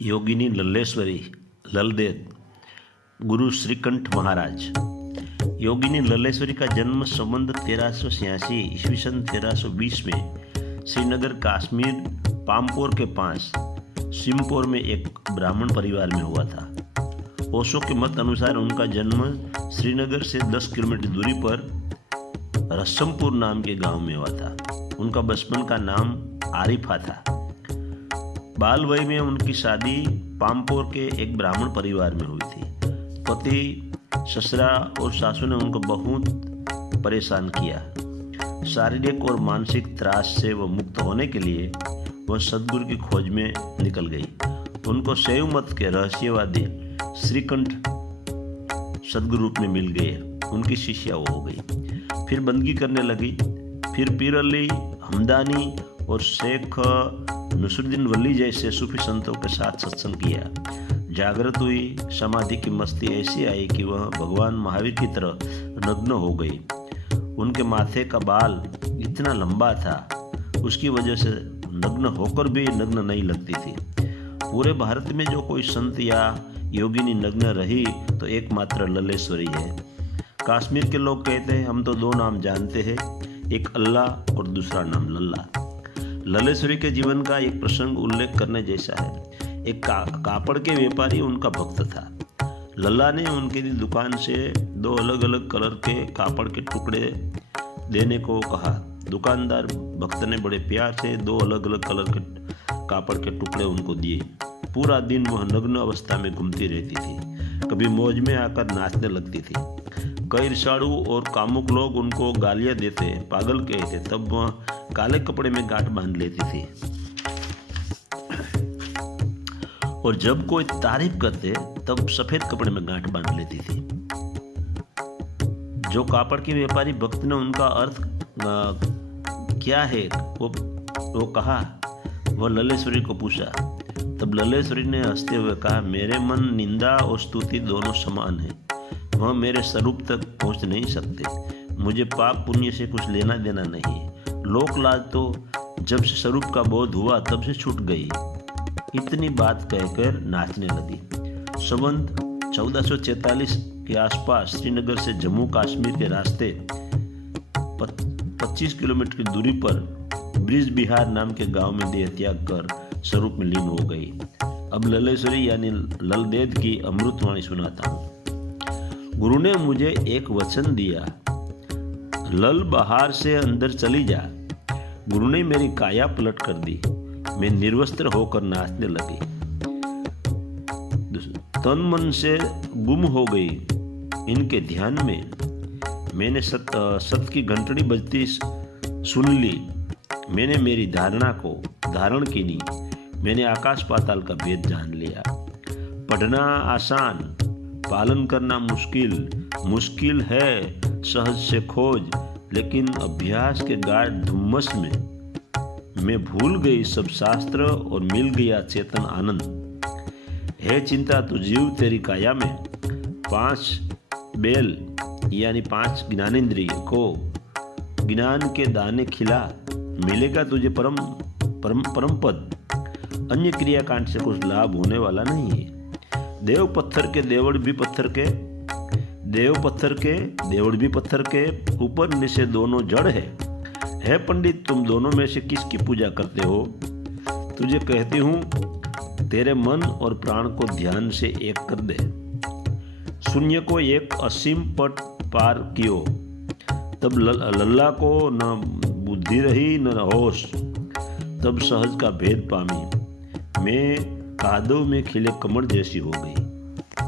योगिनी लल्लेश्वरी ललदेद गुरु श्रीकंठ महाराज। योगिनी लल्लेश्वरी का जन्म संवत 1386 ईस्वी सन 1320 में श्रीनगर कश्मीर पामपोर के पास सिमपोर में एक ब्राह्मण परिवार में हुआ था। ओशो के मत अनुसार उनका जन्म श्रीनगर से 10 किलोमीटर दूरी पर रसमपुर नाम के गांव में हुआ था। उनका बचपन का नाम आरिफा था। बाल वय में उनकी शादी पामपोर के एक ब्राह्मण परिवार में हुई थी। पति, ससुरा और सासू ने उनको बहुत परेशान किया। शारीरिक और मानसिक त्रास से वह मुक्त होने के लिए वह सद्गुरु की खोज में निकल गई। उनको शैव मत के रहस्यवादी श्रीकंठ सद्गुरु रूप में मिल गए। उनकी शिष्या वो हो गई। फिर बंदगी करने लगी। फिर पीर अली हमदानी और शेख नसरुद्दीन वली जैसे सूफी संतों के साथ सत्संग किया। जागृत हुई। समाधि की मस्ती ऐसी आई कि वह भगवान महावीर की तरह नग्न हो गई। उनके माथे का बाल इतना लंबा था, उसकी वजह से नग्न होकर भी नग्न नहीं लगती थी। पूरे भारत में जो कोई संत या योगिनी नग्न रही तो एकमात्र लल्लेश्वरी है। कश्मीर के लोग कहते हैं हम तो दो नाम जानते हैं, एक अल्लाह और दूसरा नाम लल्ला। लल्लेश्वरी के जीवन का एक प्रसंग उल्लेख करने जैसा है। एक कापड़ के व्यापारी उनका भक्त था। लल्ला ने उनकी दुकान से 2 अलग अलग कलर के कापड़ के टुकड़े देने को कहा। दुकानदार भक्त ने बड़े प्यार से 2 अलग अलग कलर के कापड़ के टुकड़े उनको दिए। पूरा दिन वह नग्न अवस्था में घूमती रहती थी। कभी मौज में आकर नाचने लगती थी। कई ऋषाणु और कामुक लोग उनको गालियां देते, पागल कहते। तब वह काले कपड़े में गांठ बांध लेती थी और जब कोई तारीफ करते तब सफेद कपड़े में गांठ बांध लेती थी। जो कापड़ के व्यापारी भक्त ने उनका अर्थ क्या है वो कहा, वह लल्लेश्वरी को पूछा। तब लल्लेश्वरी ने हंसते हुए कहा, मेरे मन निंदा और स्तुति दोनों समान है। वह मेरे स्वरूप तक पहुंच नहीं सकते। मुझे पाप पुण्य से कुछ लेना देना नहीं। लोक लाज तो जब से स्वरूप का बोध हुआ तब से छूट गई। इतनी बात कहकर नाचने लगी। संवत 1444 के आसपास श्रीनगर से जम्मू कश्मीर के रास्ते 25 किलोमीटर की दूरी पर ब्रिज बिहार नाम के गांव में देह त्याग कर स्वरूप में लीन हो गई। अब लल्लेश्वरी यानी ललदेद की अमृतवाणी सुनाता हूँ। गुरु ने मुझे एक वचन दिया, लल बाहर से अंदर चली जा। गुरु ने मेरी काया पलट कर दी। मैं निर्वस्त्र होकर नाचने लगी। तन मन से गुम हो गई इनके ध्यान में। मैंने सत की घंटड़ी बजती सुन ली। मैंने मेरी धारणा को धारण की नी। मैंने आकाश पाताल का भेद जान लिया। पढ़ना आसान, पालन करना मुश्किल है सहज से खोज। लेकिन अभ्यास के गाढ़ धुम्मस में मैं भूल गई सब शास्त्र और मिल गया चेतन आनंद। है चिंता तू जीव तेरी काया में। 5 बेल यानी 5 ज्ञानेंद्रिय को ज्ञान के दाने खिला। मिलेगा तुझे परम पद। अन्य क्रियाकांड से कुछ लाभ होने वाला नहीं है। देव पत्थर के देवड़ भी पत्थर के, देव पत्थर के देवड़ भी पत्थर के, ऊपर नीचे दोनों जड़ है पंडित तुम दोनों में से किसकी पूजा करते हो? तुझे कहती हूँ तेरे मन और प्राण को ध्यान से एक कर दे। शून्य को एक असीम पट पार कियो। तब लल्ला को न बुद्धि रही न होश। तब सहज का भेद पामी। मैं कादव में खिले कमल जैसी हो गई।